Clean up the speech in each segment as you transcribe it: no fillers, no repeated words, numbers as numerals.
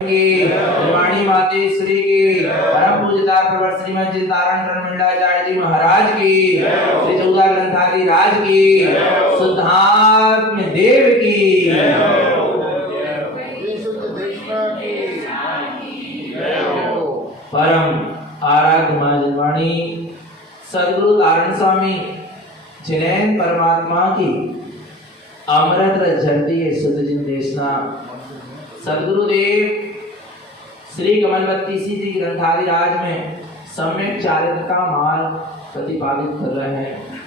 की वाणी माते श्री की परम पूजता प्रवर श्रीमद चिंतारण मंडाचार्य जी महाराज की श्री चौदा ग्रंथादि राज की शुद्धात्म देव की परम आराध्य महाजनवाणी सद्गुरु नारायण स्वामी जिनेन परमात्मा की अमृत झरती है शुद्ध जिन देशना सद्गुरुदेव श्री कमलवती जी ग्रंथादि राज में सम्यक चारित्र का मार्ग प्रतिपादित कर रहे हैं।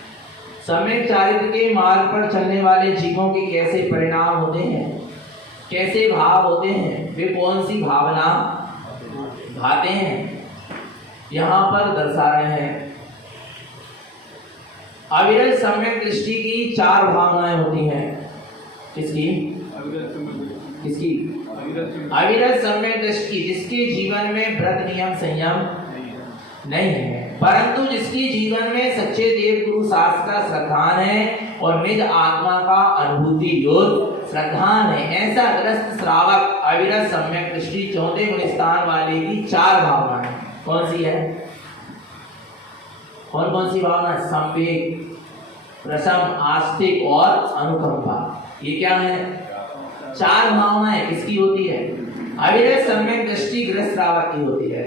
सम्यक चारित्र के मार्ग पर चलने वाले जीवों के कैसे परिणाम होते हैं, कैसे भाव होते हैं, वे कौन सी भावना भाते हैं, यहाँ पर दर्शा रहे हैं। अविरल सम्यक दृष्टि की चार भावनाएं होती हैं। किसकी? किसकी? अविरत सम्यक दृष्टि, जिसके जीवन में व्रत नियम संयम नहीं है, परंतु जिसके जीवन में सच्चे देव गुरु शास्त्र का श्रद्धान है और निज आत्मा का अनुभूति योग श्रद्धान है, ऐसा ग्रस्त श्रावक अविरत सम्यक दृष्टि चौथे गुण स्थान वाले की चार भावनाएं कौन सी है? कौन सी भावना? संवेग, प्रशम, आस्तिक और अनुकंपा। ये क्या है? चार भावनाएं किसकी होती है? अविरत सम्यक दृष्टि ग्रस्त श्रावक की होती है।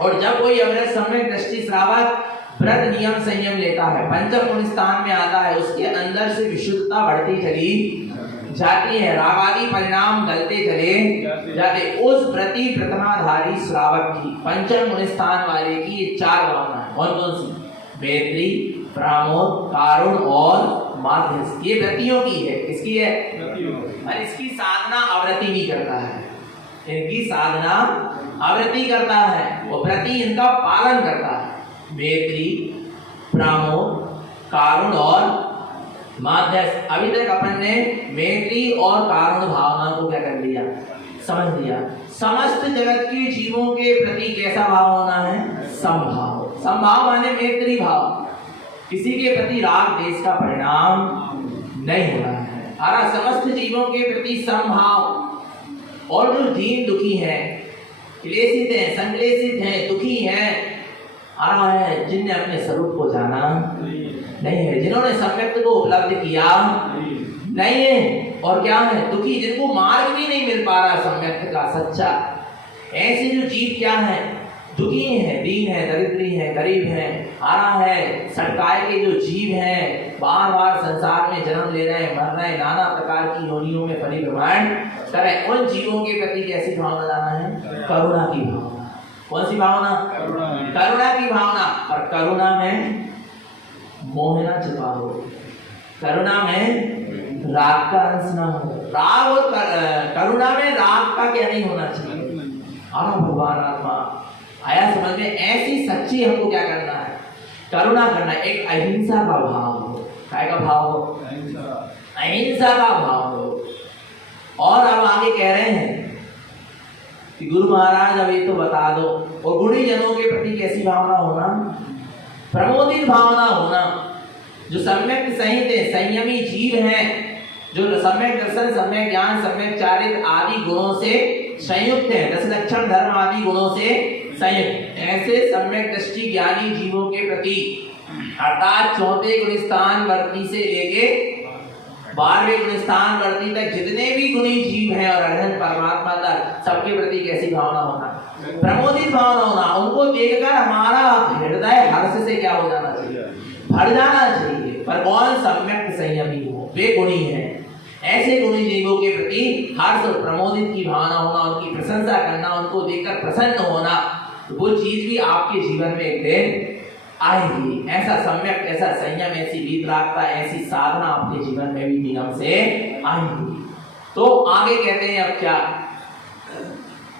और जब कोई अविरत सम्यक दृष्टि श्रावक व्रत नियम संयम लेता है, पंचम गुण स्थान में आता है, उसके अंदर से विशुद्धता बढ़ती चली जाती है, राग आदि परिणाम गलते चले जाते। उस प्रति प्रथमाधारी श्रावक की पंचम गुण स्थान वाले की ये चार भावनाएं कौन सी? मैत्री, प्रमोद, कारुण और माध्यस्थ। ये व्रतियों की है। किसकी है? और इसकी साधना आवृत्ति भी करता है, इनकी साधना आवृत्ति करता है, वो व्रति इनका पालन करता है। मैत्री, प्रमोद, कारुण और माध्यस्थ। अभी तक अपन ने मैत्री और कारुण भावना को क्या कर लिया? समझ लिया। समस्त जगत के जीवों के प्रति कैसा भाव होना है? समभाव। समभाव माने मैत्री भाव, किसी के प्रति राग देश का परिणाम नहीं होना है। समस्त जीवों के प्रति समभाव। और जो दीन दुखी है, क्लेशित है, संक्लेशित है, दुखी है, जिनने अपने स्वरूप को जाना नहीं है, जिन्होंने सम्यक को उपलब्ध किया नहीं है, और क्या है? दुखी, जिनको मार्ग भी नहीं मिल पा रहा सम्यक का सच्चा, ऐसे जो जीव क्या है? दुखी है, दीन है, दरिद्री है, गरीब है, सटकाए के जो जीव हैं, बार बार संसार में जन्म ले रहे हैं, मर रहे हैं, नाना प्रकार की योनियों में परिभ्रमण कर रहे हैं, उन जीवों के प्रति कैसी भावना लाना है? करुणा की भावना। कौन सी भावना? करुणा की भावना। और करुणा में मोह न छिपा हो, करुणा में राग का अंश न हो। राग और करुणा में राग का क्या नहीं होना चाहिए? भगवान आत्मा आया समझ में, ऐसी सच्ची हमको क्या करना है? करुणा करना। एक अहिंसा का भाव हो। काय का भाव हो? अहिंसा का भाव हो। और अब आगे कह रहे हैं कि गुरु महाराज अब ये तो बता दो, और गुणी जनों के प्रति कैसी भावना होना? प्रमोदित भावना होना। जो सम्यक संहित है, संयमी जीव हैं, जो सम्यक दर्शन, सम्यक ज्ञान, सम्यक चारित्र आदि गुणों से संयुक्त है, 10 लक्षण धर्म आदि गुणों से संयुक्त, ऐसे सम्यक दृष्टि ज्ञानी जीवों के प्रति अर्थात चौथे गुण स्थान वर्ती से लेके 12वें गुण स्थान वर्ती तक जितने भी गुणी जीव हैं और अनंत परमात्मा तक, सबके प्रति कैसी भावना होना? प्रमोदित भावना होना। उनको देखकर हमारा हृदय हर्ष से क्या हो जाना चाहिए? भर जाना चाहिए। पर कौन? सम्यक संयमी हो, वे गुणी हैं। ऐसे गुणी जीवों के प्रति हर्ष और प्रमोदित की भावना होना, उनकी प्रशंसा करना, उनको देखकर प्रसन्न होना, वो चीज भी आपके जीवन में एक दिन आएगी। ऐसा सम्यक, ऐसा संयम, ऐसी वीतरागता, ऐसी साधना आपके जीवन में भी नियम से आएगी। तो आगे कहते हैं अब क्या?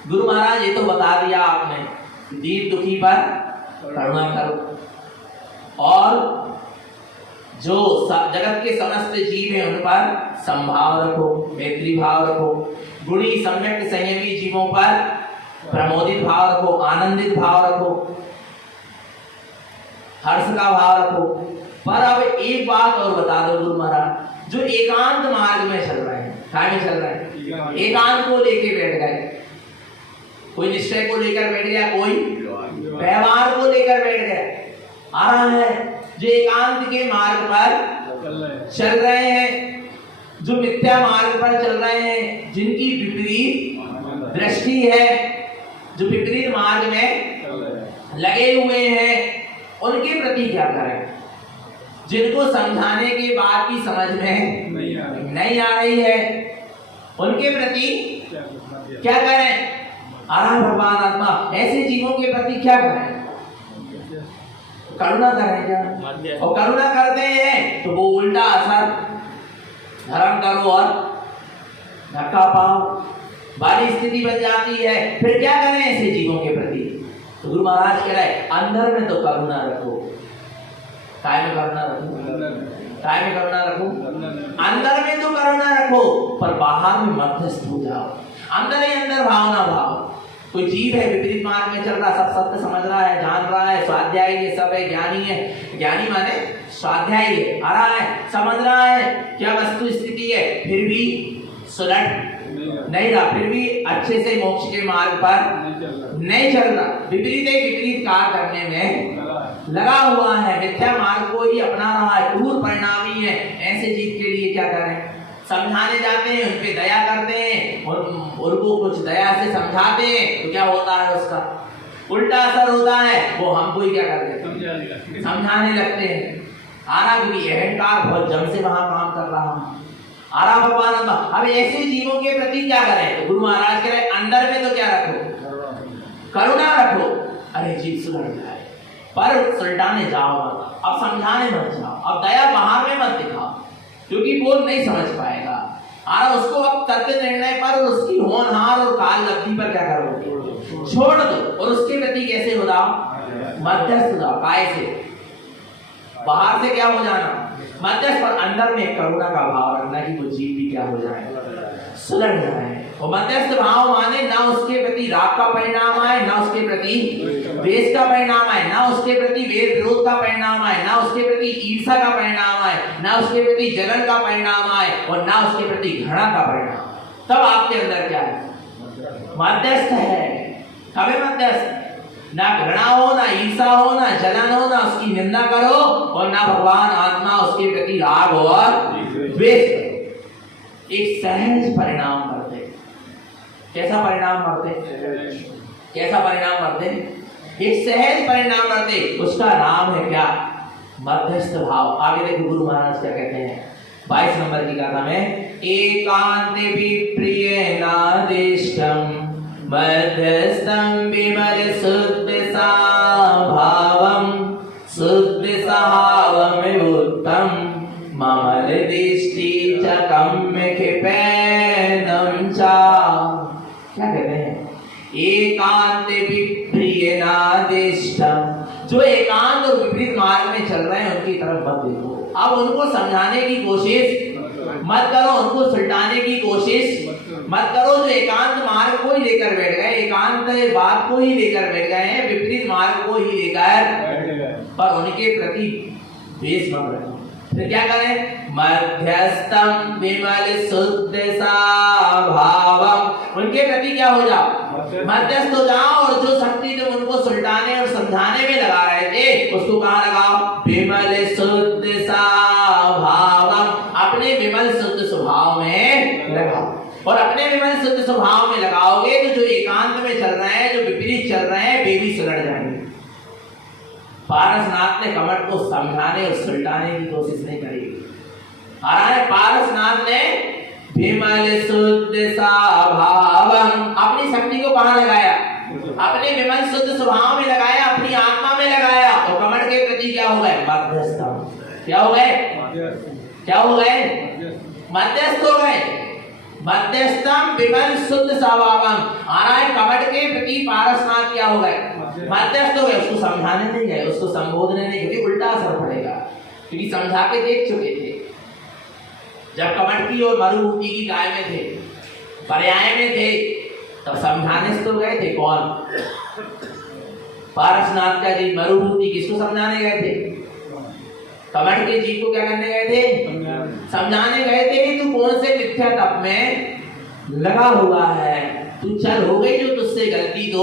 गुरु महाराज ये तो बता दिया आपने, दीन दुखी पर करुणा करो, और जो जगत के समस्त जीव हैं उन पर समभाव रखो, मैत्री भाव रखो। गुणी सम्यक संयमी जीवों पर प्रमोदित भाव रखो, आनंदित भाव रखो, हर्ष का भाव रखो। पर अब एक बात और बता दो गुरु महाराज, जो एकांत मार्ग में चल रहे हैं, क्या में चल रहे हैं? एकांत को लेके बैठ गए, कोई निश्चय को लेकर बैठ गया, कोई व्यवहार को लेकर बैठ गया। आ रहा है जो एकांत के मार्ग पर चल रहे हैं, जो मिथ्या मार्ग पर चल रहे हैं, जिनकी विपरीत दृष्टि है, जो विपरीत मार्ग में लगे हुए हैं, उनके प्रति क्या करें? जिनको समझाने के बाद भी समझ में नहीं आ रही है, उनके प्रति क्या करें? आराम भगवान आत्मा ऐसे जीवों के प्रति क्या करें? करुणा करें क्या? और करुणा करते हैं तो वो उल्टा असर, धर्म करो और धक्का पाओ वाली स्थिति बन जाती है। फिर क्या करें ऐसे जीवों के प्रति? तो गुरु महाराज कह रहे अंदर में तो करुणा रखो, काय में करुणा रखो, काय में करुणा रखो, अंदर में तो करुणा रखो, पर बाहर में मध्यस्थ हो जाओ। अंदर ही अंदर भावना भाव। कोई जीव है विपरीत मार्ग में चल रहा, सब सत्य समझ रहा है, जान रहा है, स्वाध्यायी है, सब है, ज्ञानी है, ज्ञानी माने स्वाध्यायी है, आ रहा है, समझ रहा है क्या वस्तु स्थिति है, फिर भी सुलट नहीं रहा, फिर भी अच्छे से मोक्ष के मार्ग पर नहीं चल रहा, विपरीत कार्य करने में लगा हुआ है, मिथ्या मार्ग को ही अपना रहा है, क्रूर परिणामी है। ऐसे जीव के लिए क्या करें? समझाने जाते हैं, उन पे दया करते हैं और उनको कुछ दया से समझाते हैं, तो क्या होता है? उसका उल्टा असर होता है। वो हमको ही क्या करते हैं? समझाने लगते हैं। आरा क्योंकि अहंकार बहुत जम से वहां काम कर रहा है। आरा भगवान अब ऐसे जीवों के प्रति क्या करें? तो गुरु महाराज कह रहे अंदर में तो क्या रखो? करुणा रखो। अरे जीव सुधर जाए, पर सुलटाने जाओ मत, अब समझाने मत जाओ, अब दया बाहर में मत दिखाओ, क्योंकि वो नहीं समझ पाएगा। और उसको अब तथ्य निर्णय पर और उसकी होनहार और काल लब्धि पर क्या करोगे? छोड़ दो। और उसके प्रति कैसे हो जाओ? मध्यस्थ हो जाओ। काय से? बाहर से क्या हो जाना? मध्यस्थ। और अंदर में करुणा का भाव रखना कि वो जीव भी क्या हो जाए? सुलझ जाए। और मध्यस्थ भाव माने ना उसके प्रति राग का परिणाम आए, ना उसके प्रति द्वेष का परिणाम आए, ना उसके प्रति वेर विरोध का परिणाम आए, ना उसके प्रति ईर्ष्या का परिणाम आए, ना उसके प्रति जलन का परिणाम आए, और ना उसके प्रति घृणा का परिणाम। तब आपके अंदर क्या है? मध्यस्थ है। कभी मध्यस्थ, ना घृणा हो, ना ईर्ष्या हो, ना जलन हो, ना उसकी निंदा करो, और ना भगवान आत्मा उसके प्रति राग और द्वेष करो। एक सहज परिणाम करते। कैसा परिणाम करते? कैसा परिणाम करते? एक सहज परिणाम करते। उसका नाम है क्या? मध्यस्थ भाव। आगे देखो गुरु महाराज क्या कहते हैं 22 नंबर की गाथा में, एकांत विप्रिय नादिष्टम मध्यस्थम विमल शुद्ध भावम शुद्ध सहावम उत्तम ममल दृष्टि च कम्य क्षिपेनम चा। क्या कहते हैं? एकांत विप्रिय नादिष्टम। जो एकांत और विपरीत मार्ग में चल रहे हैं उनकी तरफ मत देखो। अब उनको समझाने की कोशिश मत करो, उनको सुलटाने की कोशिश मत करो। जो एकांत मार्ग को ही लेकर बैठ गए, एकांत बात को ही लेकर बैठ गए हैं, विपरीत मार्ग को ही लेकर, पर उनके प्रति द्वेष मत रखो। फिर क्या करें? मध्यस्थम विमल शुद्ध भावम। उनके प्रति क्या हो जाओ? मध्यस्थ हो जाओ। और जो शक्ति तुम उनको सुलटाने और समझाने में लगा रहे थे, उसको कहाँ लगाओ? विमल शुद्ध भावम। अपने विमल शुद्ध स्वभाव में लगाओ। और अपने विमल शुद्ध स्वभाव में लगाओगे तो जो एकांत में चल रहे हैं, जो विपरीत चल रहे हैं, वे भी सुलट जाएंगे। पारसनाथ ने कमठ को समझाने और सुलटाने की कोशिश नहीं करी। पारसनाथ ने विमल शुद्ध भावम अपनी शक्ति को कहाँ लगाया? अपने विमल शुद्ध स्वभाव में लगाया, अपनी आत्मा में लगाया। और कमठ के प्रति क्या हो गए? मध्यस्थ। क्या हो गए? क्या हो गए? मध्यस्थ हो गए। मध्यस्थम विमल शुद्ध स्वभावम। कमठ के प्रति पारसनाथ क्या हो गए? मध्यस्थ हो गए। उसको समझाने नहीं गए, उसको संबोधने नहीं, क्योंकि उल्टा असर पड़ेगा, क्योंकि समझा के देख चुके थे। जब कमठ की और मरुभूमि की काय में थे, पर्याय में थे, तब समझाने से तो गए थे। कौन? पारसनाथ का जी मरुभूमि किसको समझाने गए थे? कमठ के जी को क्या करने गए थे? समझाने गए थे कि तू कौन से मिथ्या तप में लगा हुआ है, तू चल, हो गई जो तुझसे गलती तो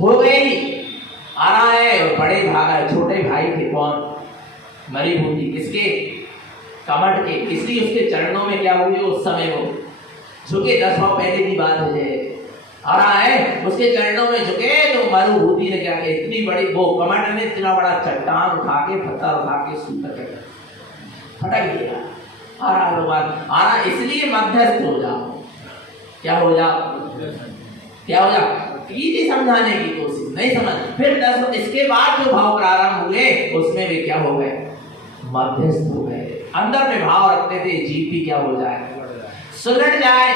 हो गई। आ रहा है और बड़े भागा, छोटे भाई थे कौन, मरी बूटी किसके, कमट के, इसलिए उसके चरणों में क्या हुई उस समय वो झुके। 10 पांव पहले की बात है। आ रहा है उसके चरणों में झुके तो मरुभूति ने क्या किया, इतनी बड़ी वो कमट ने इतना बड़ा चट्टान उठा के, पत्थर उठा के फटक दिया। आ रहा भगवान, आ रहा इसलिए मध्यस्थ हो जाओ। क्या हो जाओ, क्या हो जाओ, कीजिए समझाने की कोशिश, नहीं समझ। फिर 10 इसके बाद जो भाव प्रारंभ हुए उसमें वे क्या हो गए, मध्यस्थ हो गए। अंदर में भाव रखते थे जीव भी क्या हो जाए, सुलझ जाए।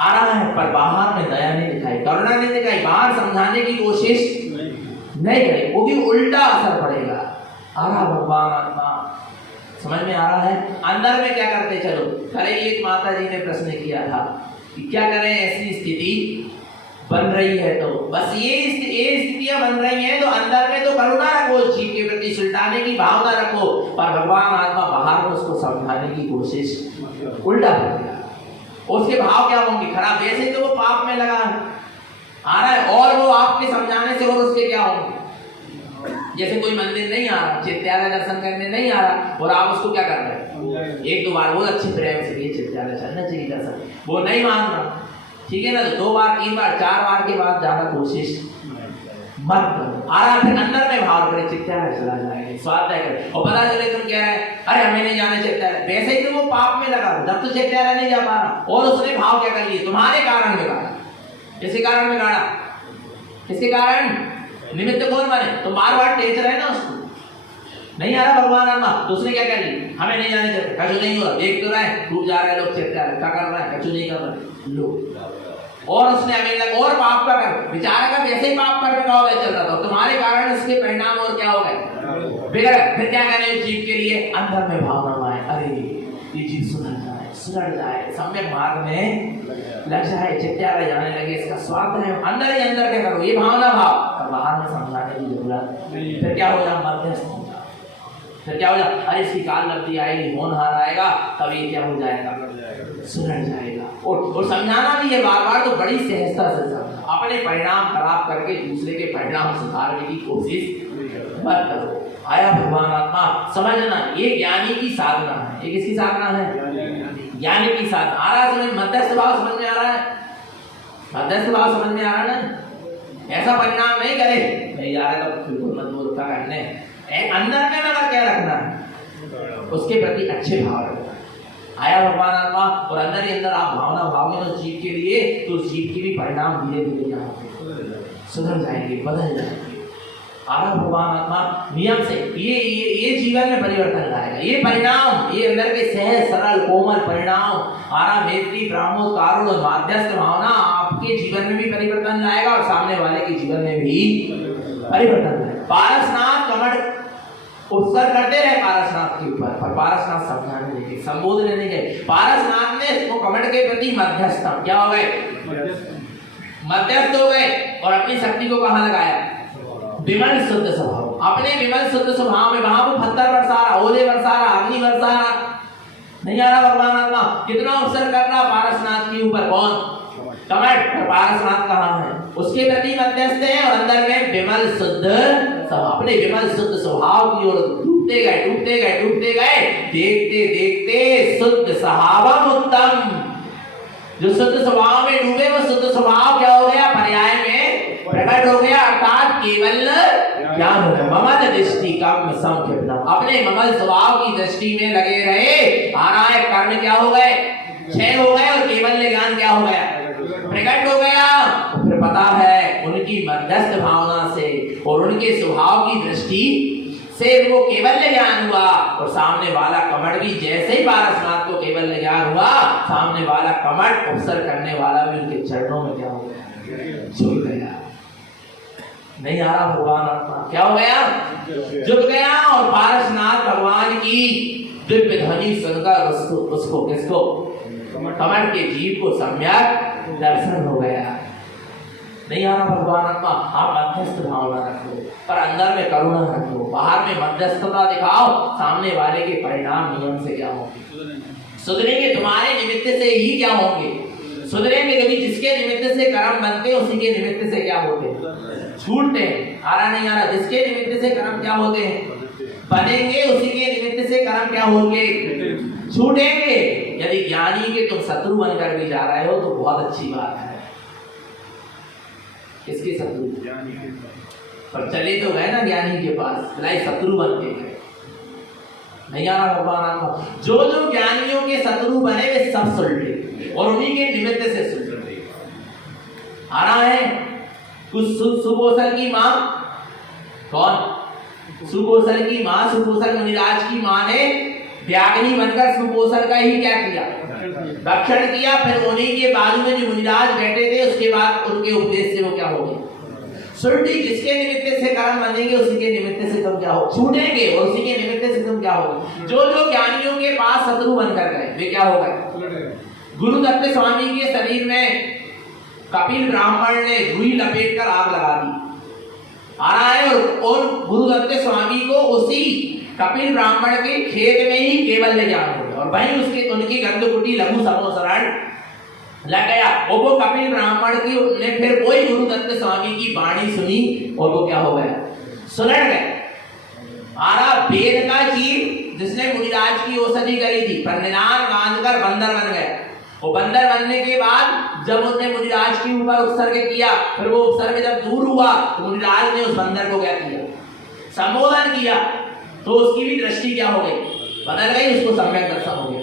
आ रहा है पर बाहर में दया नहीं दिखाई, करुणा नहीं दिखाई, बाहर समझाने की कोशिश नहीं करें, वो भी उल्टा असर पड़ेगा। आ रहा भगवान आत्मा समझ में आ रहा है। अंदर में क्या करते, चलो करे। एक माता जी ने प्रश्न किया था कि क्या करें ऐसी स्थिति बन रही है, तो बस ये स्थितियां बन रही हैं तो अंदर में तो करुणा रखो, जीव के प्रति सुलटाने की भावना रखो, पर भगवान आत्मा बाहर में उसको समझाने की कोशिश उल्टा कर दिया। उसके भाव क्या होंगे, खराब। वैसे तो वो पाप में लगा है, आ रहा है, और वो आपके समझाने से और उसके क्या होंगे। जैसे कोई मंदिर नहीं आ रहा, चित्यालय दर्शन करने नहीं आ रहा, और आप उसको क्या कर रहे हैं, 1-2 बार बहुत अच्छे प्रेम से ये चित्यालय चलना चाहिए दर्शन, वो नहीं मान रहा, ठीक है ना, तो 2 बार 3 बार 4 बार के बाद ज्यादा कोशिश मत करो। आ रहा फिर अंदर में भाव करे, चित्यालय चला जाएगा, स्वाध्याय करे, और पता चले तुम कह रहे हैं अरे हमें नहीं जाना चित्यालय, वैसे ही तो वो पाप में लगा, जब तो चित्यालय नहीं जा पा रहा, और उसने भाव क्या कर लिए, तुम्हारे कारण बिगाड़ा। किसके कारण बिगाड़ा, किसके कारण, निमित्त कौन बने, तो बार टेच रहे ना उसको, नहीं आ रहा भगवान आत्मा, तो उसने क्या कर ली, हमें नहीं जाने चाहिए, कछु नहीं हुआ, देख तो रहे डूब जा रहे लोग, चित्यालय क्या कर रहे हैं, कछु नहीं कर रहे लोग, और उसने हमें लगा और पाप का कर, बेचारे का वैसे ही पाप कर रखा होगा चल रहा था, तुम्हारे कारण इसके परिणाम और क्या हो गए, बिगड़। फिर क्या करें जीव के लिए, अंदर में भावना आए, अरे ये जीव सुधर जाए, सम्यक मार्ग में लग जाए, चित्यालय जाने लगे, इसका स्वार्थ है, अंदर ही अंदर क्या करो, ये भावना भाव, बाहर में समझाने की जरूरत। फिर क्या हो जाए, मध्यस्थ हो जाए, फिर क्या हो जाए, अरे इसकी काल लब्धि आएगी, होनहार आएगा, तब ये क्या हो जाएगा, सुधर जाएगा। और समझाना भी है बार-बार, तो बड़ी सहजता से समझना, अपने परिणाम खराब करके दूसरे के परिणाम सुधारने की कोशिश मत करो। आया भगवान आत्मा, समझना ये ज्ञानी की साधना है, ये किसकी साधना है, ज्ञानी की साधना। आ रहा है समझ, मध्यस्थ भाव समझ में आ रहा है, मध्यस्थ भाव समझ में आ रहा है ना, ऐसा परिणाम नहीं करे, नहीं आ रहा तो बिल्कुल मत बोल का करने, अंदर में मगर क्या रखना है, उसके प्रति अच्छे भाव रखना। आया भगवान आत्मा, और अंदर ही अंदर आप भावना भावोगे ना जीव के लिए, तो जीव के भी परिणाम धीरे धीरे सुधर जाएंगे, बदल जाएंगे। आया भगवान आत्मा नियम से ये जीवन में परिवर्तन लाएगा, ये परिणाम, ये अंदर के सहज सरल कोमल परिणाम, आरा मैत्री ब्राह्मण कारुण और माध्यस्थ भावना आपके जीवन में भी परिवर्तन लाएगा और सामने वाले के जीवन में भी परिवर्तन लाएगा। पारसनाथ कमठ उत्सर्ग करते रहे पारसनाथ के ऊपर, पर पारसनाथ समझाने नहीं गए, संबोधन नहीं गए। पारसनाथ ने इसको कमठ के प्रति मध्यस्थ, क्या हो गए, मध्यस्थ हो गए, और अपनी शक्ति को कहाँ लगाया, विमल शुद्ध स्वभाव, अपने विमल शुद्ध स्वभाव में, वहां वो पत्थर बरसा रहा, ओले बरसा रहा, अग्नि बरसा रहा, नहीं आ रहा भगवान आत्मा, कितना अवसर कर रहा पारसनाथ के ऊपर, कौन, कमठ, पारसनाथ कहाँ है, उसके प्रति मध्यस्थ है, और अंदर में विमल शुद्ध स्वभाव, अपने विमल शुद्ध स्वभाव की ओर डूबते गए, डूबते गए, डूबते गए, देखते देखते शुद्ध स्वभाव उत्तम, जो शुद्ध स्वभाव में डूबे वो शुद्ध स्वभाव क्या हो गया, पर्याय में प्रकट हो गया, अर्थात केवल ज्ञान हो गया। ममल दृष्टि कम संक्षिप्त, अपने ममल स्वभाव की दृष्टि में लगे रहे, आ रहा है कर्म क्या हो गए, क्षय हो गए, और केवल ज्ञान क्या हो गया, प्रकट हो गया। तो फिर पता है उनकी मध्यस्थ भावना से और उनके स्वभाव की दृष्टि से वो केवल ज्ञान हुआ, और सामने वाला कमठ भी जैसे ही पारसनाथ को केवल ज्ञान हुआ, सामने वाला कमठ अवसर करने वाला भी उनके चरणों में क्या हो गया, झुक गया। नहीं आ रहा भगवान आत्मा, क्या हो गया, झुक गया, और पारसनाथ भगवान की दिव्य ध्वनि सुनकर उसको किसको, कमठ के जीव को सम्यक दर्शन हो गया। नहीं आ रहा भगवान आत्मा, आप मध्यस्थ भावना रखो, पर अंदर में करुणा रखो, बाहर में मध्यस्थता दिखाओ, सामने वाले के परिणाम नियम से क्या होंगे, सुधरेंगे, तुम्हारे निमित्त से ही क्या होंगे, सुधरेंगे क्योंकि जिसके निमित्त से कर्म बनते उसी के निमित्त से क्या होते हैं, छूटते हैं। आ रहा नहीं आ रहा? जिसके निमित्त से कर्म क्या होते हैं, बनेंगे, उसी के निमित्त से कर्म क्या होंगे, छूटेंगे। यदि ज्ञानी के तुम शत्रु बनकर भी जा रहे हो तो बहुत अच्छी बात है। किसके शत्रु? पर चले तो गए ना ज्ञानी के पास, भलाई शत्रु बन के गए। नहीं आ रहा भगवान का? जो जो ज्ञानियों के शत्रु बने वे सब सुलटे और उन्हीं के निमित्त से सुलटे। आ रहा है? कुछ सुपोषण की मां, कौन? सुपोषण की मां, सुपोषण मुनिराज की मां ने व्याग्नि बनकर सुपोषण का ही क्या किया, रक्षण किया। फिर उन्हीं के बाजू में जो मुनिराज बैठे थे उसके बाद उनके उपदेश से वो क्या हो गए, सुलटी। जिसके निमित्त से कर्म बनेंगे उसी के निमित्त से तुम क्या हो, छूटेंगे, और उसी के निमित्त से तुम क्या हो। जो जो ज्ञानियों के पास शत्रु बनकर गए वे क्या हो गए। गुरुदत्त स्वामी के शरीर में कपिल ब्राह्मण ने रुई लपेट कर आग लगा दी। आ रहा है? और गुरुदत्त स्वामी को उसी कपिल ब्राह्मण के खेत में ही केवल ज्ञान हो गया और वहीं उसके उनकी गंधकुटी लघु समोसरण लग गया। और वो कपिल ब्राह्मण की ने फिर वही गुरुदत्त स्वामी की वाणी सुनी और वो क्या हो गया, सुलट गए। आ रहा? वेद का जीव जिसने मुनिराज की औषधि करी थी पर निनाद बांधकर बंदर बन गया। वो बंदर बनने के बाद जब उसने मुनिराज के ऊपर उपसर्ग किया, फिर वो उपसर्ग जब दूर हुआ तो मुनिराज ने उस बंदर को क्या किया, संबोधन किया। तो उसकी भी दृष्टि क्या हो गई, बदल गई, उसको सम्यक दर्शन हो गया।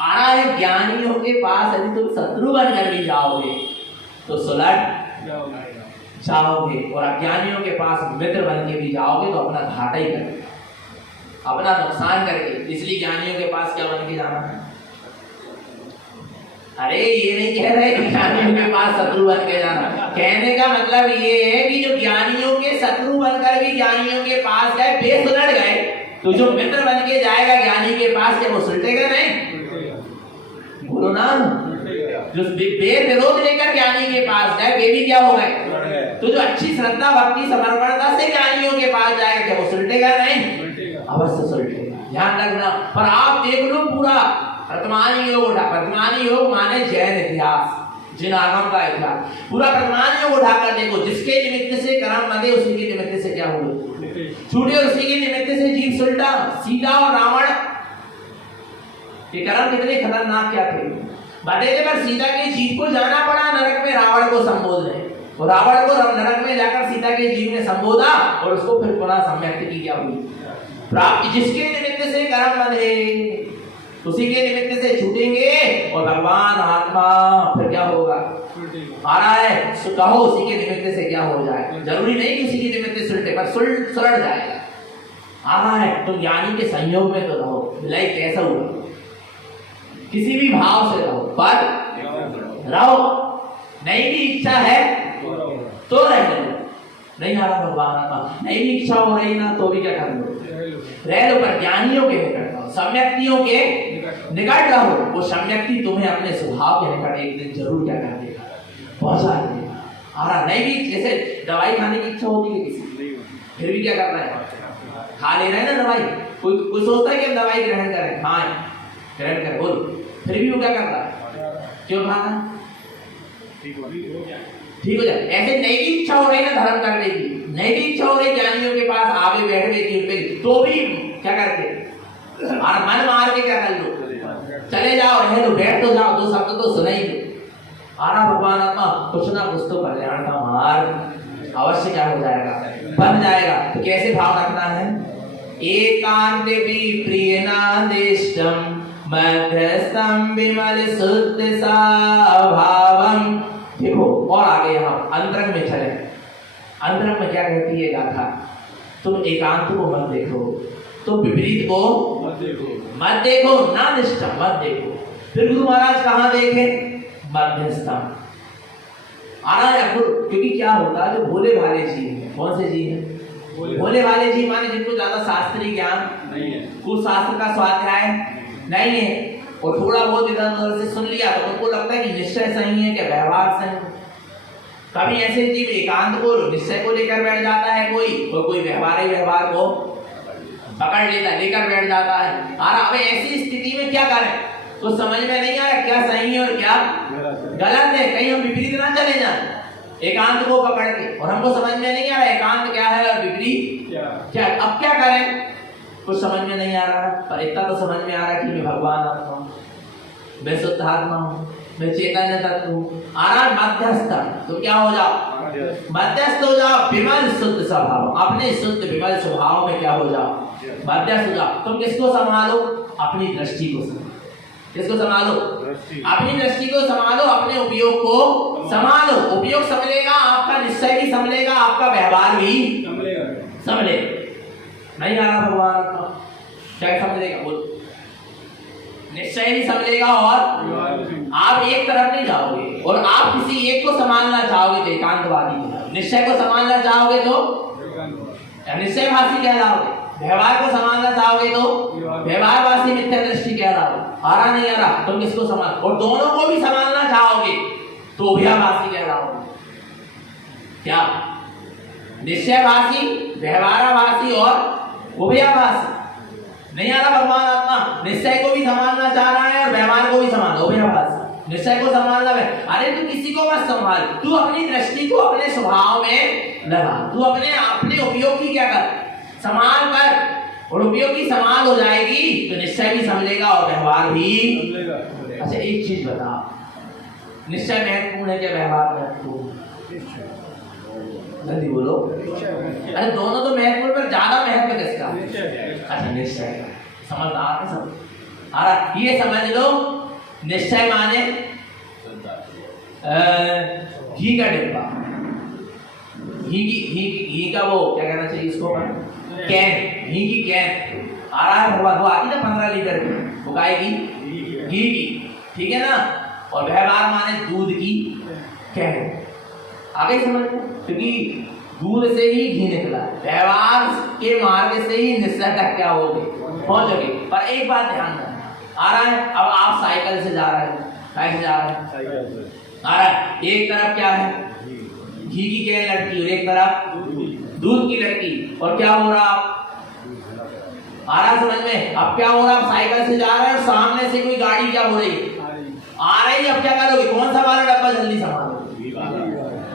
आ रहा है? ज्ञानियों के पास यदि तुम शत्रु बनकर भी जाओगे तो सुलट जाओगे, और अज्ञानियों के पास मित्र बन के भी जाओगे तो अपना घाटा ही करोगे, अपना नुकसान करके। इसलिए ज्ञानियों के पास क्या बन के जाना है? अरे ये नहीं कह रहे कि ज्ञानियों के पास शत्रु बन के जाना। कहने का मतलब ये है कि जो ज्ञानियों के शत्रु बनकर भी ज्ञानियों के पास गए, बेसुलट गए, तो जो मित्र बन के जाएगा ज्ञानी के पास, क्या वो सुलटेगा नहीं? बोलो ना। जो विरोध लेकर ज्ञानी के पास गए वे भी क्या हो गए? तो जो अच्छी श्रद्धा भक्ति समर्पणता से ज्ञानियों के पास जाएगा, क्या वो सुलटेगा नहीं? अवश्य सुलटेगा, ध्यान रखना। पर आप देख लो पूरा वर्तमानी योग उठा, वर्तमानी योग माने जैन इतिहास, जिन आगम का इतिहास, पूरा वर्तमान योग उठाकर देखो। जिसके निमित्त से कर्म बंधे उसी के निमित्त से क्या हुए, छूटे, और उसी के निमित्त से जीव सुलटा। सीता और रावण के कर्म कितने खतरनाक क्या थे, बते थे, पर सीता के जीव को जाना पड़ा नरक में रावण को संबोधने, और रावण को नरक में जाकर सीता के जीव ने संबोधा और उसको फिर पुनः सम्यक्ति की क्या हुई, प्राप्ति। जिसके निमित्त से कर्म बंधे उसी के निमित्त से छूटेंगे, और भगवान आत्मा फिर क्या होगा, आ रहा है? कहो उसी के निमित्त से क्या हो जाए। जरूरी नहीं कि उसी के निमित्त से सुलटे, पर सुलट जाएगा। आ रहा है? तो ज्ञानी के संयोग में तो रहो, भलाई कैसा हुआ, किसी भी भाव से रहो, पर रहो। नहीं भी इच्छा है तो रह लो, नहीं आ रहा भगवान आत्मा, नहीं भी इच्छा हो रही ना तो भी क्या कर लो, रह लो। पर ज्ञानियों के निकट रहो, सम्यक्तियों के निकट रहो। वो सम्यक्ति तुम्हें अपने स्वभाव के निकट एक दिन जरूर क्या कर देगा, पहुंचा देगा। आ रहा? नहीं भी जैसे दवाई खाने की इच्छा होती है किसी, फिर भी क्या करना है, खा ले रहे हैं ना दवाई। कोई सोचता है कि हम दवाई ग्रहण करें, खाएं, ग्रहण करें, बोल, फिर भी वो क्या कर रहा है, क्यों खाना, ठीक हो जाए। ऐसे नहीं भी इच्छा हो रही ना धर्म करने की, नहीं भी इच्छा हो रही ज्ञानियों के पास आवे बैठने की, तो भी क्या करके और मन मार के क्या कर लो, चले जाओ, रह लो, बैठ तो जाओ, दो शब्द तो सुना ही लो। आ रहा भगवान आत्मा, कुछ ना कुछ तो कल्याण का मार्ग अवश्य क्या हो जाएगा, बन जाएगा। तो कैसे भाव रखना है, एकांत भी प्रिय नादिष्टम मध्यस्थम विमल शुद्ध स्वभावम। देखो और आगे यहाँ अंतरंग में चले। अंतरंग में क्या कहती है गाथा, तुम एकांत को मत देखो, तुम विपरीत को मत देखो, ना निष्ठा मत देखो। फिर गुरु महाराज कहाँ देखे, मध्यस्थम। आ रहा है क्योंकि क्या होता है, जो भोले भाले जी हैं, कौन से जी हैं, भोले भाले जी माने जिनको ज्यादा शास्त्रीय ज्ञान नहीं है, कुछ शास्त्र का स्वाध्याय नहीं है, और थोड़ा बहुत इधर उधर से सुन लिया तो उनको लगता है कि निश्चय सही है, क्या व्यवहार सही है। कभी ऐसे जीव एकांत को निश्चय को लेकर बैठ जाता है कोई, और कोई व्यवहार को पकड़ लेता लेकर बैठ जाता है। और अब ऐसी स्थिति में क्या करें, तो समझ में नहीं आ रहा क्या सही है और क्या गलत है, कहीं हम विपरीत ना चले जाए एकांत को पकड़ के, और हमको समझ में नहीं आ रहा एकांत क्या है और विपरीत क्या। अब क्या करें, कुछ समझ में नहीं आ रहा है, पर इतना तो समझ में आ रहा है कि मैं भगवान आत्मा हूँ, मैं शुद्ध आत्मा हूँ, मैं चैतन्य तत्व हूँ। आ रहा मध्यस्थ, तो क्या हो जाओ, मध्यस्थ हो जाओ, विमल शुद्ध स्वभाव, अपने शुद्ध विमल स्वभाव में क्या हो जाओ, मध्यस्थ हो जाओ। तुम किसको संभालो, अपनी दृष्टि को संभालो। किसको संभालो, अपनी दृष्टि को संभालो, अपने उपयोग को संभालो। उपयोग संभलेगा, आपका निश्चय भी संभलेगा, आपका व्यवहार भी संभलेगा। नहीं आ रहा भगवान का क्या संभलेगा, बोल, निश्चय भी संभलेगा और आप एक तरफ नहीं जाओगे, और आप किसी एक को संभालना चाहोगे तो एकांतवादी, निश्चय को संभालना चाहोगे तो निश्चयभाषी कहलाओगे, व्यवहार को संभालना चाहोगे तो व्यवहारवासी मिथ्या दृष्टि कहलाओगे। आ रहा नहीं आ रहा, तुम किसको संभाल, और दोनों को भी संभालना चाहोगे तो उभयभाषी कहलाओगे। क्या, निश्चयभाषी, व्यवहारभाषी और उभयभाषी। नहीं आ रहा भगवान आत्मा, निश्चय को भी संभालना चाह रहा है और व्यवहार को भी संभालना, उभयभाषी। निश्चय को संभालना है, अरे तू किसी को मत संभाल, तू अपनी दृष्टि को अपने स्वभाव में लगा, तू अपने उपयोग की क्या कर, संभाल कर, और उपयोग की संभाल हो जाएगी तो निश्चय भी संभलेगा और व्यवहार भी। अच्छा एक चीज बता, निश्चय महत्वपूर्ण है क्या व्यवहार महत्वपूर्ण, जल्दी बोलो। अरे दोनों तो महत्वपूर्ण, पर ज्यादा महत्व किसका, अच्छा निश्चय। समझदार है सब, अरे ये समझ लो, निश्चय माने घी का डिब्बा, घी का वो क्या कहना चाहिए इसको, कैन, घी की कैन आ रहा है भगवान, वो आती ना 15 लीटर की, वो काय की, घी की, ठीक है ना। और व्यवहार माने दूध की कैन, आगे समझ लो, क्योंकि दूध से ही घी निकला, व्यवहार के मार्ग से ही निश्चय तक क्या होगे, पहुंचोगे। पर एक बात ध्यान रखना, आ रहा है, अब आप साइकिल से जा रहे हैं, कैसे जा रहे हैं, साइकिल से आ रहा है, एक तरफ क्या है, घी की कैन लड़की, और एक तरफ दूध की लड़की, और क्या हो रहा, आ रहा समझ में, अब क्या हो रहा, आप साइकिल से जा रहे हैं और सामने से कोई गाड़ी क्या हो रही है, आ रही है, अब क्या करोगे, कौन सा वाला डब्बा जल्दी संभालोगे,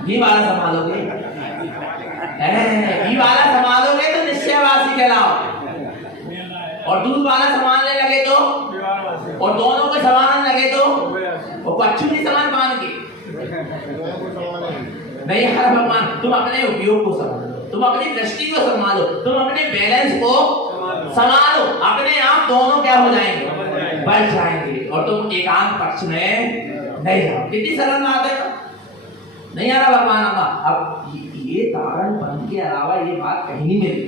घी वाला संभालोगे, घी वाला संभालोगे तो निश्चयवासी कहलाओगे, और दूध वाला संभालने लगे तो, और दोनों को संभालने लगे तो, वो कच्चू नहीं संभाल पान के, नहीं हर भगवान, तुम अपने उपयोग को संभालो, तुम अपनी दृष्टि को संभालो, तुम अपने बैलेंस को संभालो, अपने आप दोनों क्या हो जाएंगे, बढ़ जाएंगे, और तुम एकांत पक्ष में नहीं जाओ। कितनी सरल बात है, नहीं आ रहा भगवान आत्मा। अब ये तारण बंध के अलावा ये बात कहीं नहीं मिलती,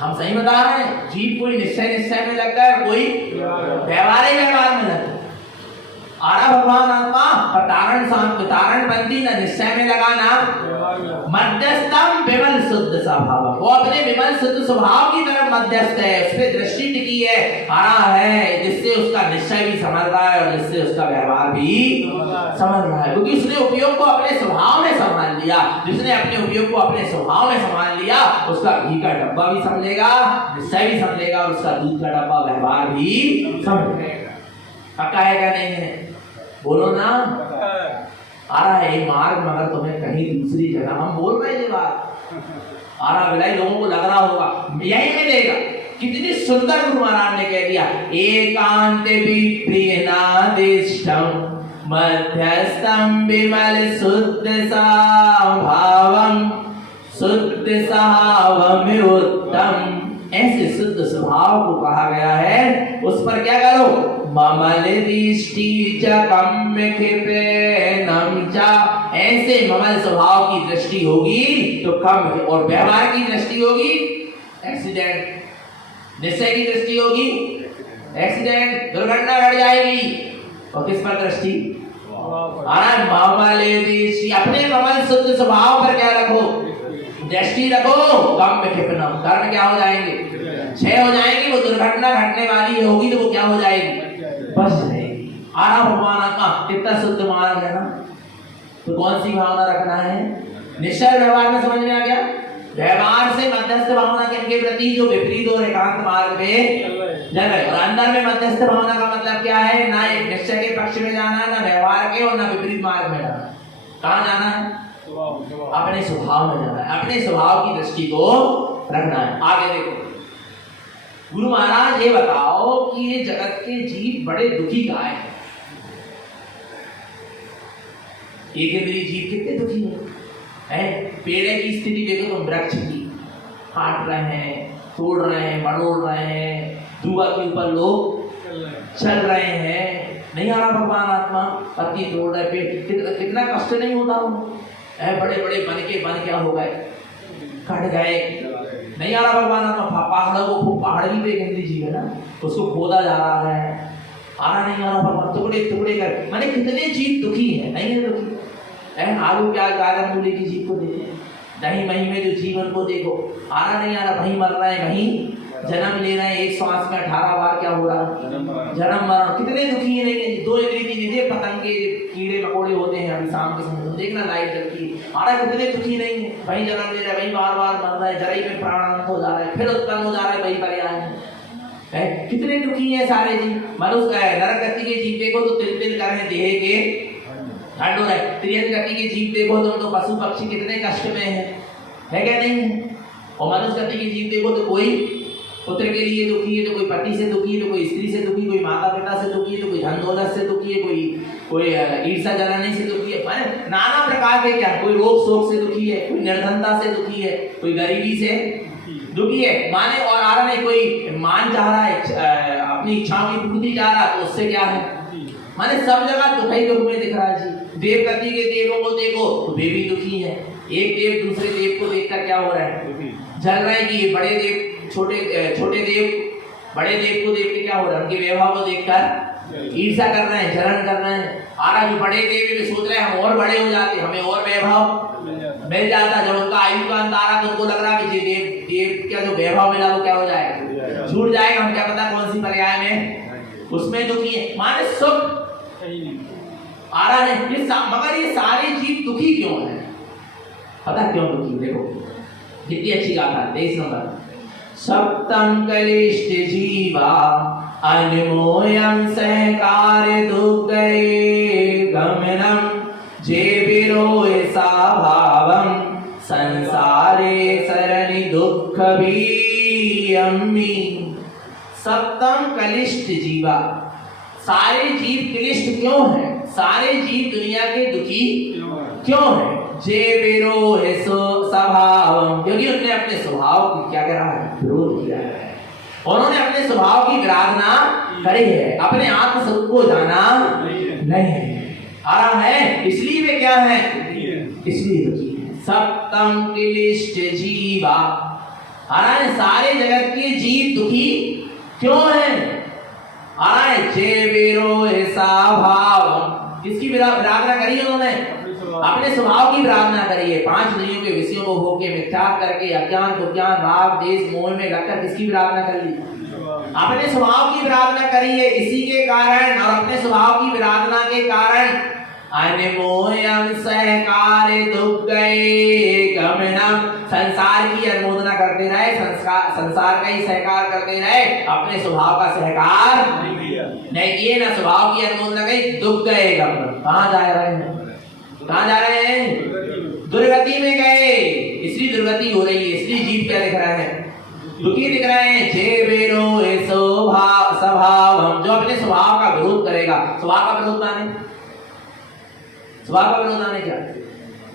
हम सही बता रहे हैं, जीव कोई निश्चय में लगता है, कोई व्यवहार में लगता है। आ रहा भगवान आत्मा, तारण बंदी न निश्चय में लगाना, मध्यस्थम विमल शुद्ध स्वभाव, वो अपने विमल शुद्ध स्वभाव की तरफ मध्यस्थ है, उस पर दृष्टि टिकी है, आ रहा है, जिससे उसका निश्चय भी समझ रहा है और जिससे उसका व्यवहार भी समझ रहा है, क्योंकि उसने उपयोग को अपने स्वभाव में संभाल लिया। जिसने अपने उपयोग को अपने स्वभाव में संभाल लिया, उसका घी का डब्बा भी समझेगा, निश्चय भी समझेगा, और उसका दूध का डब्बा व्यवहार भी समझेगा। पक्का है क्या नहीं है, बोलो ना। आ रहा है ये मार्ग, मगर तुम्हें कहीं दूसरी जगह, हम बोल रहे हैं ये बात, आ रहा बिलाई लोगों को लग रहा होगा यही मिलेगा। कितनी सुंदर गुरु महाराज ने कह दिया, एकांत विप्रियनादिष्टम मध्यस्थम विमल शुद्ध स्वभावम शुद्ध स्वभावम उत्तम। ऐसे शुद्ध स्वभाव को कहा गया है, उस पर क्या करो, ममल दृष्टि च कम्य क्षिपेनम च, ऐसे ममल स्वभाव की दृष्टि होगी तो कम, और व्यवहार की दृष्टि होगी एक्सीडेंट, निश्चय की दृष्टि होगी एक्सीडेंट, दुर्घटना घट जाएगी, और किस पर दृष्टि, ममल दृष्टि, अपने ममल शुद्ध स्वभाव पर क्या रखो, दृष्टि रखो, कम में क्षिपनम, कर्म क्या हो जाएंगे, क्षय हो जाएंगे, वो दुर्घटना घटने वाली होगी तो वो क्या हो जाएगी, बच जाएगी। आरा भगवान आत्मा कितना शुद्ध मार्ग है ना, तो कौन सी भावना रखना है, निश्चय व्यवहार में समझ में आ गया, व्यवहार से मध्यस्थ भावना किनके प्रति, जो विपरीत और एकांत मार्ग पे चल रहे। और अंदर में मध्यस्थ भावना का मतलब क्या है, ना एक निश्चय के पक्ष में जाना है, ना व्यवहार के, और ना विपरीत मार्ग में जाना। कहाँ जाना है? अपने स्वभाव में जाना है, अपने स्वभाव की दृष्टि को रखना है। आगे देखो, गुरु महाराज ये बताओ कि ये जगत के जीव बड़े दुखी काहे हैं? एक इंद्रिय जीव कितने दुखी है? पेड़ की स्थिति देखो तुम, वृक्ष की काट रहे हैं, तोड़ रहे हैं, मरोड़ रहे हैं, धुआं के ऊपर लोग चल रहे हैं, नहीं आ रहा भगवान आत्मा, पत्ती तोड़ रहे, पेड़ कितना कष्ट नहीं होता हो? बड़े बड़े बन क्या हो गए, कट गए, नहीं आ रहा भगवान आत्मा। पहाड़ भी तो एक इंद्रिय जीव है ना, उसको खोदा जा रहा है, आ रहा नहीं आ रहा भगवान, टुकड़े टुकड़े कर, माने कितने जीव दुखी है, नहीं है दुखी? आलू प्याज गाजर मूली की जीव को देखो, दही मही में जो जीवन को देखो, आ रहा नहीं आ रहा, वहीं मर रहा है, वहीं जन्म ले रहे हैं, एक श्वास में 18 बार क्या हो रहा है, जन्म मरण, कितने दुखी है। नहीं, दो इंद्रिय पतंगे कीड़े मकोड़े होते हैं, अभी शाम के समय देखना लाइट जलती है, आ रहा कितने दुखी नहीं है, वहीं जन्म ले रहा है, वहीं बार बार मर रहा है, जरा ही में प्राणांत हो जा रहा है, फिर उत्पन्न हो जा रहा है, वही पर्याय है। कितने दुखी है सारे जीव। मनुष्य नरक गति के जीव देखो तो तिल तिल कर रहे देह के ठंड हो रहा है, त्रियन गति के जीव देखो तो पशु पक्षी कितने कष्ट में है क्या नहीं है? और मनुष्य गति के जीव देखो तो कोई पुत्र के लिए दुखी है, तो कोई पति से दुखी है, तो कोई स्त्री से दुखी, कोई माता पिता से दुखी है, तो कोई धन दौलत से दुखी है, कोई ईर्षा जलाने से दुखी है, माने नाना प्रकार के, क्या कोई रोग शोक से दुखी है, कोई निर्धनता से दुखी है, कोई गरीबी से दुखी है, माने और आ रहा नहीं, कोई मान चाह रहा है, अपनी इच्छाओं की पूर्ति चाह रहा, तो उससे क्या है, माने सब जगह दुख ही दुख में दिख रहा है जी। देव गति के देवों को देखो तो वे भी दुखी है, एक देव दूसरे देव को देखकर क्या हो रहा है, जल रहा है कि ये बड़े देव छोटे देव बड़े देव को देख के क्या हो रहा है, उनके वैभव को देखकर ईर्ष्या कर रहे हैं, जलन कर रहे हैं। आरा जो बड़े देव भी सोच रहे हैं हम और बड़े हो जाते, हमें और वैभव मिल जाता, जब उनका आयु का अंत आ रहा तो उनको लग रहा कि देव क्या जो वैभव मिला वो क्या हो जाएगा, छूट जाएगा, हम क्या पता कौन सी पर्याय में उसमें दुखी है, माने सुख आ रहा है। मगर ये सारे जीव दुखी क्यों है, पता क्यों दुखी? देखो कितनी अच्छी गाथा है, 23 नंबर, सप्तम कलिष्ठ जीवा अनमोयम सहकार दुर्गये गमनम जे विरोह साभावम संसारे सरनि दुख भी अम्मी। सप्तम कलिष्ठ जीवा, सारे जीव क्लिष्ट क्यों हैं, सारे जीव दुनिया के दुखी क्यों हैं? जे विरोह स्वभाव, क्योंकि उन्होंने अपने स्वभाव की क्या करा है, विरोध किया है, उन्होंने अपने स्वभाव की विराधना करी है, अपने आत्म स्वरूप को जाना नहीं आ रहा है, इसलिए वे क्या है, इसलिए दुखी है। सप्तम क्लिष्ट जीवा, आ रहा है सारे जगत के जीव दुखी क्यों है, आ रहा है जे विरोह स्वभाव, किसकी विराधना करी उन्होंने, अपने स्वभाव की विराधना करी है, 5 इंद्रियों के विषयों को भोग के मिथ्या करके अज्ञान विज्ञान राग देश मोह में लगकर किसकी विराधना कर ली, अपने स्वभाव की विराधना करी है। इसी के कारण और अपने स्वभाव की विराधना के कारण अनमोयम सहकार दुर्गये गमनम, संसार की अनुमोदना करते रहे, संसार का ही सहकार करते रहे, अपने स्वभाव का सहकार नहीं किए, ना स्वभाव की अनुमोदना कही, दुख गए गमनम, कहाँ जा रहे हैं, कहाँ जा रहे हैं, दुर्गति में गए, इसलिए दुर्गति हो रही है, इसलिए जीव क्या दिख रहा है, दुखी दिख रहे हैं। जे विरोह स्वभाव, जो अपने स्वभाव का विरोध करेगा, स्वभाव का विरोध माने, स्वभाव का विरोध माने क्या,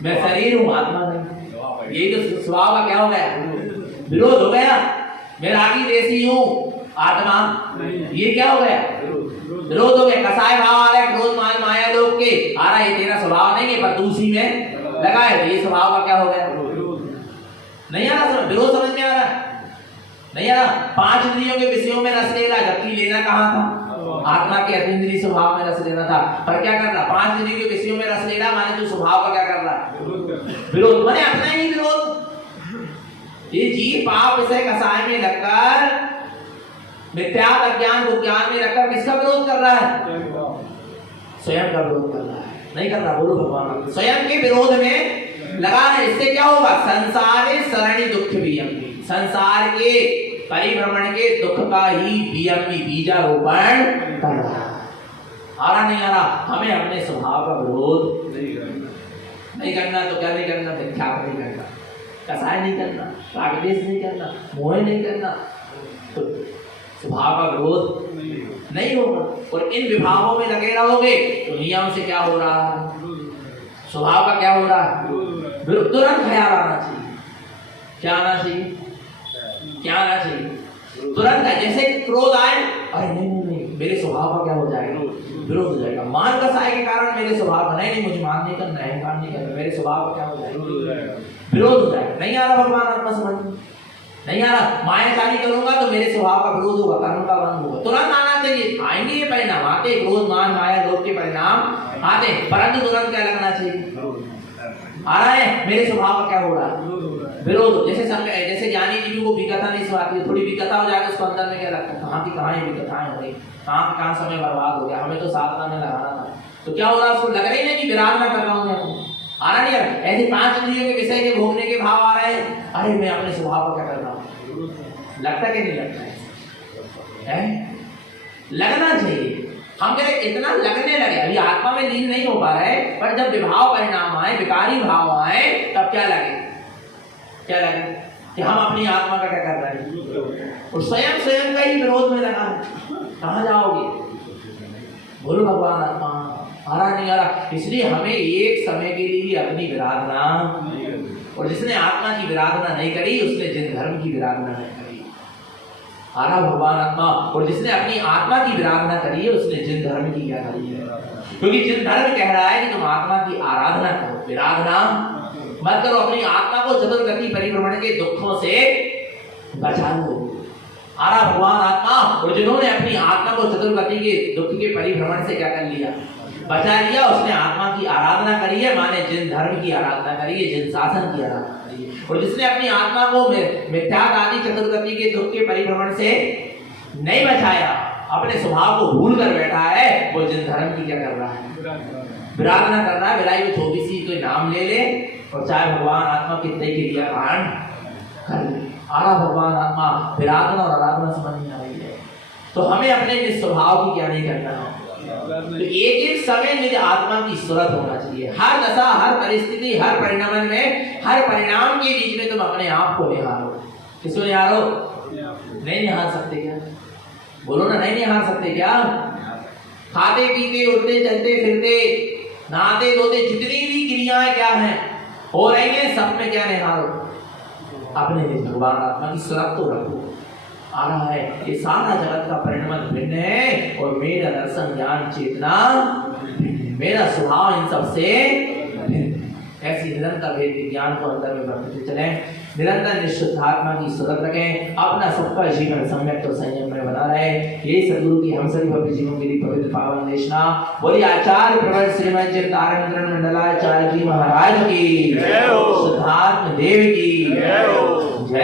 मैं शरीर हूँ आत्मा नहीं, ये तो स्वभाव का क्या हो गया, विरोध हो गया, मैं रागी देसी हूँ आत्मा, ये क्या हो गया, विरोध हो गया। कसाय भाव आ रहा है, क्रोध मान माया लोग के आ रहा है, ये तेरा स्वभाव नहीं है, पर तू उसी में लगा है, ये स्वभाव का क्या हो गया, नहीं आ रहा, विरोध समझ में आ रहा है, नहीं आ रहा। 5 इंद्रियों के विषयों में रस लेना, जबकि लेना कहाँ था, आत्मा के अतीन्द्रिय स्वभाव में रस लेना था, पर क्या कर रहा, 5 इंद्रियों के विषयों में रस लेना, माने तू स्वभाव का क्या कर रहा है, विरोध, माने अपना ही विरोध। ये जीव पाप विषय कसाय में लगकर, मिथ्या अज्ञान को ज्ञान में रखकर किसका विरोध कर रहा है, स्वयं का विरोध कर रहा है, नहीं कर रहा, बोलो भगवान, स्वयं के विरोध में लगा है। इससे क्या होगा? संसारे सरणी दुख वियम्मी, संसार के परिभ्रमण के दुख का ही वियम्मी बीजारोपण कर रहा है। आ रहा नहीं आ रहा? हमें अपने स्वभाव का विरोध नहीं करना। तो क्या नहीं करना? विख्यात नहीं करना, कसाय नहीं करना, रागद्वेष नहीं करना, मोह नहीं करना, तो स्वभाव का विरोध नहीं होगा। और इन विभागों में लगे रहोगे तो नियम से क्या हो रहा है? स्वभाव का क्या हो रहा है? तुरंत ख्याल आना चाहिए। क्या आना चाहिए? क्या आना चाहिए? तुरंत है। जैसे कि क्रोध आए, अरे नहीं नहीं नहीं, मेरे स्वभाव का क्या हो जाएगा? विरोध हो जाएगा। मान कसाय के कारण मेरे स्वभाव का नहीं, मुझे मान नहीं करना, अहंकार नहीं करना, मेरे स्वभाव का क्या हो जाएगा? विरोध हो जाएगा। नहीं आ रहा भगवान आत्मा समझ में? नहीं आ रहा? मायाचारी करूंगा तो मेरे स्वभाव का विरोध होगा, कर्म का बंध होगा। तुरंत आना चाहिए। आएंगे ये परिणाम, आते क्रोध मान माया लोभ के परिणाम आते, परंतु तुरंत क्या लगना चाहिए? आ रहा है मेरे स्वभाव का क्या हो रहा है? विरोध। जैसे ज्ञानी जी को विकथा नहीं सुनाती है, थोड़ी विकथा हो जाएगा उसको अंदर में क्या लगता है? कहाँ की कहाँ ये विकथाएं हो गई, कहाँ समय बर्बाद हो गया, हमें तो साधना में लगाना था। तो क्या हो रहा है? उसको लग रही नहीं कि विराट में कर रहा हूँ मैं। आ रहा नहीं? ऐसे 5 इंद्रियों के विषय के भोगने के भाव आ रहे हैं, अरे मैं अपने स्वभाव का क्या कर रहा हूँ? लगता कि नहीं लगता है? लगना चाहिए। हम कह रहे इतना लगने लगे, अभी आत्मा में लीन नहीं हो पा रहे, पर जब विभाव परिणाम आए, विकारी भाव आए, तब क्या लगे? क्या लगे कि हम अपनी आत्मा का क्या कर रहे हैं? और स्वयं का ही विरोध में लगा है। कहाँ जाओगे? बोलो भगवान आत्मा आ रहा नहीं आ रहा? इसलिए हमें एक समय के लिए अपनी विराधना, और जिसने आत्मा की विराधना नहीं करी उसने जिन धर्म की विराधना नहीं करी। आ रहा भगवान आत्मा? और जिसने अपनी आत्मा की विराधना करी है उसने जिन धर्म की क्या करी है? क्योंकि जिन धर्म कह रहा है कि तुम आत्मा की आराधना करो, विराधना मत करो। अपनी आत्मा को चतुर्गति परिभ्रमण के दुखों से बचा लो। आ रहा भगवान आत्मा? और जिन्होंने अपनी आत्मा को चतुर्गति के दुख के परिभ्रमण से क्या कर लिया? बचा लिया। उसने आत्मा की आराधना करी है, माने जिन धर्म की आराधना करी है, जिन शासन की आराधना करी है। और जिसने अपनी आत्मा को मिथ्यात्व आदि चतुर्गति के दुख के परिभ्रमण से नहीं बचाया, अपने स्वभाव को भूल कर बैठा है, वो जिन धर्म की क्या कर रहा है? विराधना कर रहा है। विराई को 24 कोई नाम ले ले और चाहे भगवान आत्मा कितने के लिए कांड कर ले। आ रहा भगवान आत्मा? विराधना और आराधना समझ नहीं आ रही है। तो हमें अपने इस स्वभाव की क्या नहीं करना है? तो एक समय मेरे आत्मा की सूरत होना चाहिए। हर दशा, हर परिस्थिति, हर परिणाम में, हर परिणाम के बीच में तुम अपने आप को निहारो। किसको निहारो? नहीं निहार सकते क्या? बोलो ना, नहीं निहार सकते क्या? खाते पीते उठते चलते फिरते नहाते धोते जितनी भी क्रियाएं क्या हैं हो रही हैं, सब में क्या निहारो? अपने भगवान आत्मा की सूरत तो रखो। आ रहा है ये सारा जगत का परिणाम भिन्न है और मेरा दर्शन ज्ञान चेतना, मेरा स्वभाव इन सबसे ऐसी निरंतर वेद ज्ञान को अंदर में बढ़ते चले। निरंतर निश्चितात्मा की सूरत रखें, अपना सबका जीवन सम्यक और संयम में बना रहे। ये सदगुरु की हम सभी भव्य जीवों के लिए पवित्र पावन देशना। बोलिए आचार्य प्रवर श्रीमद चित्तारंद्र मंडलाचार्य जी महाराज की, सिद्धार्थ देव की।